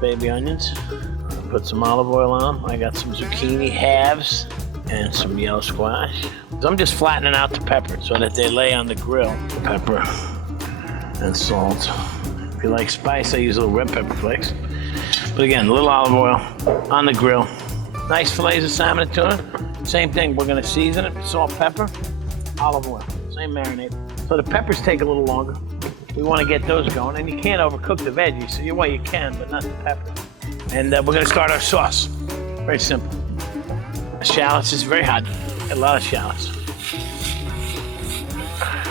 baby onions. Put some olive oil on. I got some zucchini halves and some yellow squash. So I'm just flattening out the pepper so that they lay on the grill. Pepper and salt. If you like spice, I use a little red pepper flakes. But again, a little olive oil on the grill. Nice fillets of salmon and tuna. Same thing, we're gonna season it with salt, pepper, olive oil. Same marinade. So the peppers take a little longer. We want to get those going, and you can't overcook the veggies, so well, you can, but not the pepper. And we're gonna start our sauce. Very simple. Shallots is very hot. A lot of shallots.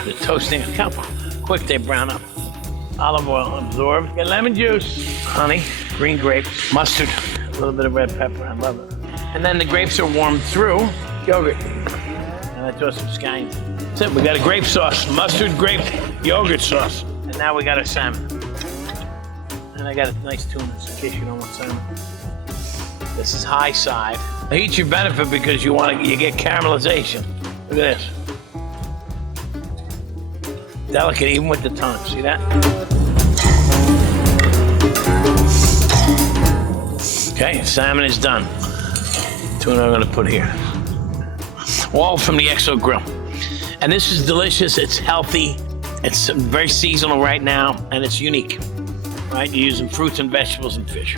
The toasting, look how quick they brown up. Olive oil absorbed. Get lemon juice, honey, green grape, mustard, a little bit of red pepper. I love it. And then the grapes are warmed through yogurt. And I throw some scallions. That's it. We got a grape sauce, mustard, grape, yogurt sauce. And now we got our salmon. And I got a nice tuna, in case you don't want salmon. This is high side. Heat's your benefit because you get caramelization. Look at this. Delicate even with the tongue. See that? Okay, salmon is done. Tuna I'm gonna put here. All from the XO grill. And this is delicious, it's healthy, it's very seasonal right now, and it's unique. Right, you're using fruits and vegetables and fish.